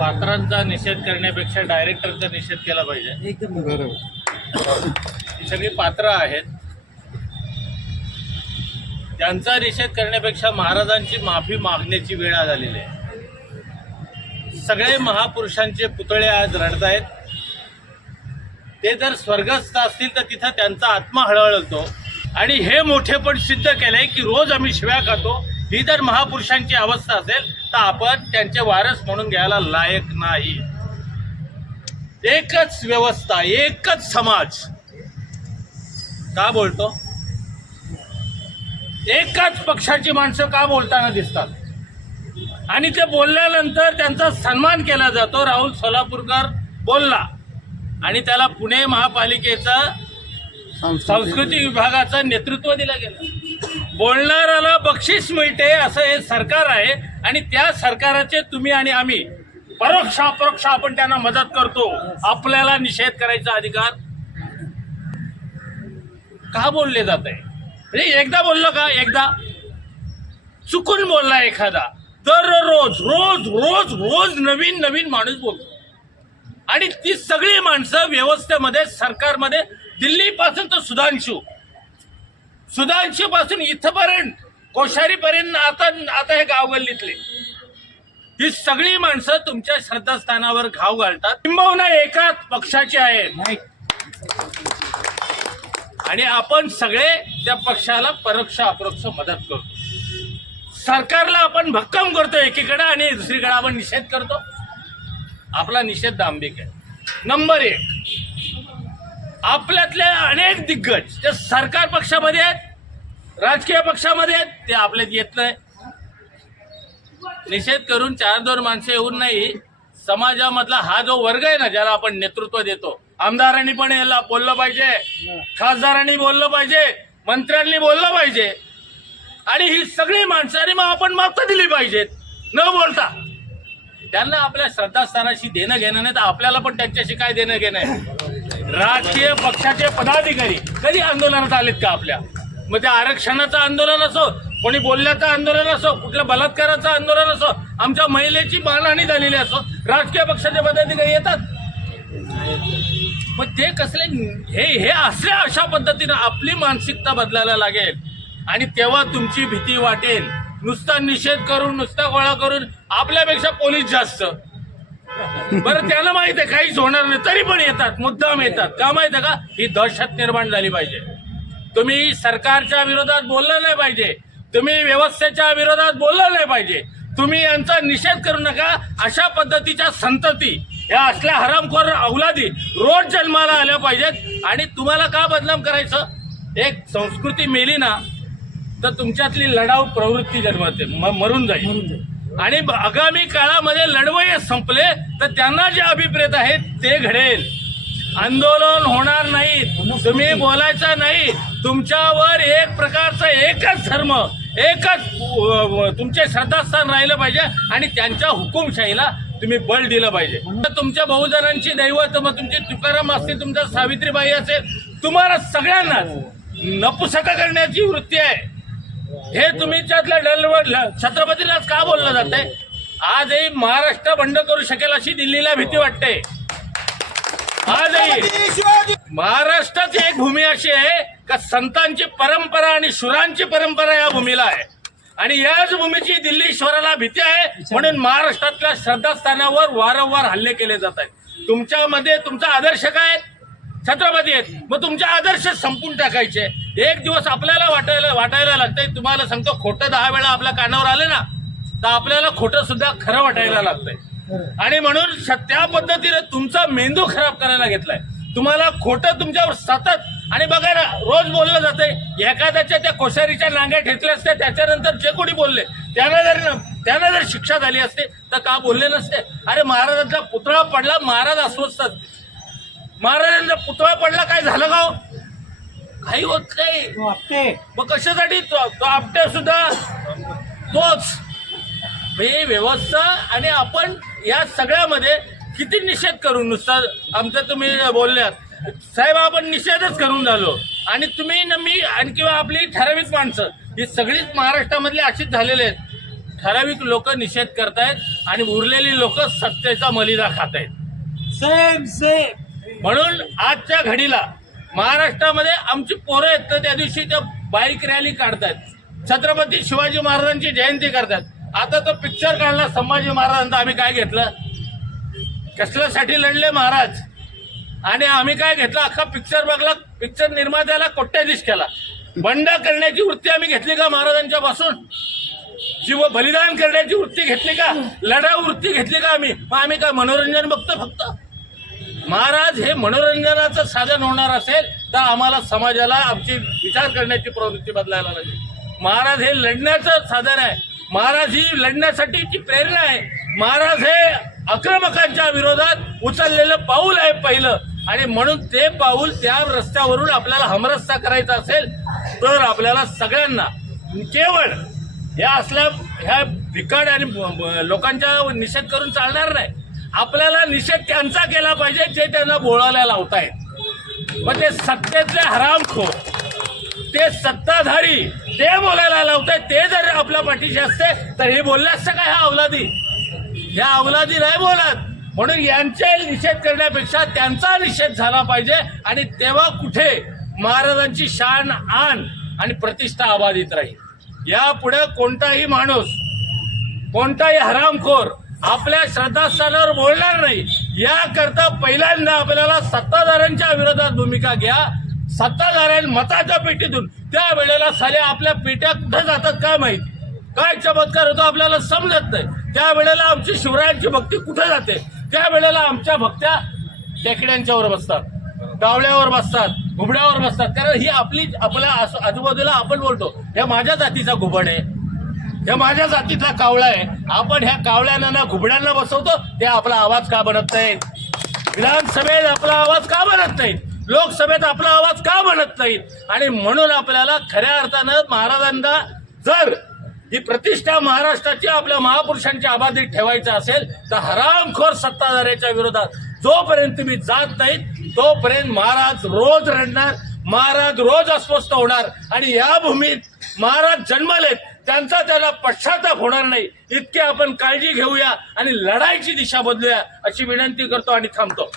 पात्रांचा निषेध करण्यापेक्षा डायरेक्टरचा निषेध केला पाहिजे. एकदम बरोबर. ही सगळी पात्र आहेत. त्यांचा निषेध करण्यापेक्षा महाराजांची माफी मागण्याची वेळ आज आलेली आहे. सगळे महापुरुषांचे पुतळे आज रडतायत ते जर स्वर्गस्थ असतील तर तिथं त्यांचा आत्मा हळहळतो. आणि हे मोठेपण सिद्ध केलंय की रोज आम्ही शिव्या खातो. ही जर महापुरुषांची अवस्था असेल तर आपण त्यांचे वारस म्हणून घ्यायला लायक नाही. एकच व्यवस्था एकच समाज. का बोलतो? एकाच पक्षाची माणसं का बोलताना दिसतात? आणि ते बोलल्यानंतर त्यांचा सन्मान केला जातो. राहुल सोलापूरकर बोलला. आणि त्याला पुणे महापालिकेचा सांस्कृतिक विभागाचं नेतृत्व दिलं गेलं. बोलणाऱ्याला बक्षीस मिळते असं हे सरकार आहे. आणि त्या सरकाराचे तुम्ही आणि आम्ही परोक्ष अपरोक्ष आपण त्यांना मदत करतो. आपल्याला निषेध करायचा अधिकार का बोलले जात आहे? म्हणजे एकदा बोललो का? एकदा चुकून बोलला एखादा. दररोज रोज रोज रोज नवीन नवीन माणूस बोलतो. आणि ती सगळी माणसं व्यवस्थेमध्ये सरकारमध्ये दिल्लीपासून तर सुधांशू सुधांशू पासून इथपर्यंत कोश्यारीपर्यंत आता आता हे गावगल्लीतले ही सगळी माणसं तुमच्या श्रद्धास्थानावर घाव घालतात. किंबहुना एकाच पक्षाची नाही. आणि आपण सगळे त्या पक्षाला परोक्ष अपरोक्ष मदत करतो. सरकारला आपण भक्कम करतो एकीकडे आणि दुसरीकडे आपण निषेध करतो. आपला निषेध दांभिक आहे. नंबर एक आपल्यातले अनेक दिग्गज ते सरकार पक्षामध्ये आहेत राजकीय पक्षामध्ये ते आपल्यात येत नाही. निषेध करून चार दोन माणसं येऊन नाही समाजामधला हा जो वर्ग आहे ना ज्याला आपण नेतृत्व देतो आमदारांनी पण याला बोललं पाहिजे खासदारांनी बोललं पाहिजे मंत्र्यांनी बोललं पाहिजे आणि ही सगळी माणसं आणि मग आपण माफता दिली पाहिजेत न बोलता. त्यांना आपल्या श्रद्धास्थानाशी देणं घेणं नाही तर आपल्याला पण त्यांच्याशी काय देणं घेणं आहे? राजकीय पक्षाचे पदाधिकारी कधी आंदोलनात आलेत का आपल्या? मग ते आरक्षणाचं आंदोलन असो कोणी बोलल्याचं आंदोलन असो कुठल्या बलात्काराचं आंदोलन असो आमच्या महिलेची मानहानी झालेली असो राजकीय पक्षाचे पदाधिकारी येतात. मग ते कसले हे हे असल्या अशा पद्धतीनं आपली मानसिकता बदलायला लागेल. आणि तेव्हा तुमची भीती वाटेल. नुसता निषेध करून नुसता गोळा करून आपल्यापेक्षा पोलीस जास्त. बरं त्याला माहीत आहे काहीच होणार नाही तरी पण येतात मुद्दाम येतात. का माहीत आहे का? ही दहशत निर्माण झाली पाहिजे. तुम्ही सरकारच्या विरोधात बोललं नाही पाहिजे. तुम्ही व्यवस्थेच्या विरोधात बोललं नाही पाहिजे. तुम्ही यांचा निषेध करू नका. अशा पद्धतीच्या संतती या असल्या हरामखोर अवलादी रोज जन्माला आल्या पाहिजेत. आणि तुम्हाला का बदनाम करायचं? एक संस्कृती मेली ना तर तुमच्यातली लढाऊ प्रवृत्ती जन्मते. मरून जाईल. आणि आगामी काळामध्ये लढवय संपले तर त्यांना जे अभिप्रेत आहेत ते घडेल. आंदोलन होणार नाही. तुम्ही बोलायचं नाही. तुमच्यावर एक प्रकारचं एकच धर्म एकच तुमचे श्रद्धास्थान राहिलं पाहिजे आणि त्यांच्या हुकुमशाहीला तुम्ही बळ दिलं पाहिजे. तुमच्या बहुजनांची दैवत मग तुमची तुकाराम असतील तुमच्या सावित्रीबाई असेल तुम्हाला सगळ्यांनाच नपुसक करण्याची वृत्ती आहे. हे तुम्ही त्यातल्या डलवड छत्रपतीलाच का बोललं जातंय? आजही महाराष्ट्र बंड करू शकेल अशी दिल्लीला भीती वाटते. आजही महाराष्ट्राची एक भूमी अशी आहे का संतांची परंपरा आणि शुरांची परंपरा या भूमीला आहे. आणि याच भूमीची दिल्ली ईश्वराला भीती आहे म्हणून महाराष्ट्रातल्या श्रद्धास्थानावर वारंवार हल्ले केले जात आहेत. तुमच्यामध्ये तुमचा आदर्श काय? छत्रपती आहेत. मग तुमचे आदर्श संपून टाकायचे. एक दिवस आपल्याला वाटायला वाटायला लागतंय. तुम्हाला सांगतो खोटं दहा वेळा आपल्या कानावर आले ना तर आपल्याला खोटं सुद्धा खरं वाटायला लागतंय. आणि म्हणून त्या पद्धतीने तुमचा मेंदू खराब करायला घेतलाय. तुम्हाला खोटं तुमच्यावर सतत आणि बघा ना रोज बोललं जातंय एखाद्याच्या त्या कोश्यारीच्या नांग्या ठेचल्या असत्या त्याच्यानंतर जे कोणी बोलले त्यांना जर त्यांना जर शिक्षा झाली असते तर का बोलले नसते? अरे महाराजांचा पुतळा पडला महाराज अस्वस्थ असते महाराजांचा पुतळा पडला काय झालं का हो? काही होत नाही. मग कशासाठी? तो तो आपट्या सुद्धा. तोच. हे व्यवस्था आणि आपण या सगळ्यामध्ये किती निषेध करू नुसता? आमचं तुम्ही बोलल्यात. साहेब आपण निषेधच करून झालो. आणि तुम्ही न मी आणि किंवा आपली ठराविक माणसं ही सगळीच महाराष्ट्रामधली अशीच झालेली आहेत. ठराविक लोक निषेध करतायत आणि उरलेली लोक सत्तेचा मलिदा खात आहेत सेम सेम म्हणून आजच्या घडीला महाराष्ट्रामध्ये आमची पोरं आहेत तर त्या दिवशी त्या बाईक रॅली काढतात छत्रपती शिवाजी महाराजांची जयंती करतात आता तो पिक्चर काढला संभाजी महाराजांचा आम्ही काय घेतलं? कसल्यासाठी लढले महाराज? आणि आम्ही काय घेतलं? अख्खा पिक्चर बघला पिक्चर निर्मात्याला कोट्याधीश केला. बंड करण्याची वृत्ती आम्ही घेतली का महाराजांच्या पासून? जीव बलिदान करण्याची वृत्ती घेतली का? लढाऊ वृत्ती घेतली का आम्ही? मग आम्ही काय मनोरंजन बघतो फक्त? महाराज हे मनोरंजनाचं साधन होणार असेल तर आम्हाला समाजाला आमची विचार करण्याची प्रवृत्ती बदलायला लागेल. महाराज हे लढण्याचं साधन आहे. महाराज ही लढण्यासाठीची प्रेरणा आहे. महाराज हे आक्रमकांच्या विरोधात उचललेलं पाऊल आहे पहिलं. आणि म्हणून ते पाऊल त्या रस्त्यावरून आपल्याला हमरस्ता करायचा असेल तर आपल्याला सगळ्यांना केवळ ह्या असल्या ह्या भिकाड आणि लोकांच्या निषेध करून चालणार नाही. आपल्याला निषेध त्यांचा केला पाहिजे जे त्यांना बोलायला लावतायत. मग ते सत्तेतले हरामखोर ते सत्ताधारी ते बोलायला लावतायत ते जर आपल्या पाठीशी असते तर हे बोलले असतं का ह्या अवलादी? ह्या अवलादी नाही बोलत. म्हणून यांचे निषेध करण्यापेक्षा त्यांचा निषेध झाला पाहिजे. आणि तेव्हा कुठे महाराजांची शान आण आणि प्रतिष्ठा अबाधित राहील. यापुढे कोणताही माणूस कोणताही हरामखोर आपल्या श्रद्धास्थानावर बोलणार नाही. याकरता पहिल्यांदा आपल्याला सत्ताधाऱ्यांच्या विरोधात भूमिका घ्या. सत्ताधाऱ्या मताच्या पेटीतून. त्या वेळेला साले आपल्या पेट्या कुठे जातात काय माहिती? काय चमत्कार होतो आपल्याला समजत नाही. त्यावेळेला आमची शिवरायांची भक्ती कुठे जाते? त्या वेळेला आमच्या भक्त्या टेकड्यांच्यावर बसतात. डावळ्यावर बसतात घुबड्यावर बसतात. कारण ही आपली आपल्या आजूबाजूला आपण बोलतो हे माझ्या जातीचा घुबड आहे. हे माझ्या जातीतला कावळा आहे. आपण ह्या कावळ्यांना ना घुबड्यांना बसवतो ते आपला आवाज का बनत नाही विधानसभेत आपला आवाज का बनत नाही लोकसभेत आपला आवाज का म्हणत नाही? आणि म्हणून आपल्याला खऱ्या अर्थानं महाराजांना जर ही प्रतिष्ठा महाराष्ट्राची आपल्या महापुरुषांच्या आबाधित ठेवायचं असेल तर हरामखोर सत्ताधाऱ्याच्या विरोधात जोपर्यंत तुम्ही जात नाहीत तोपर्यंत महाराज रोज रडणार महाराज रोज अस्वस्थ होणार. आणि या भूमीत महाराज जन्मलेत त्यांचा त्याला पश्चाताप होणार नाही. इतके आपण काळजी घेऊया आणि लढाईची दिशा बदलूया अशी विनंती करतो आणि थांबतो.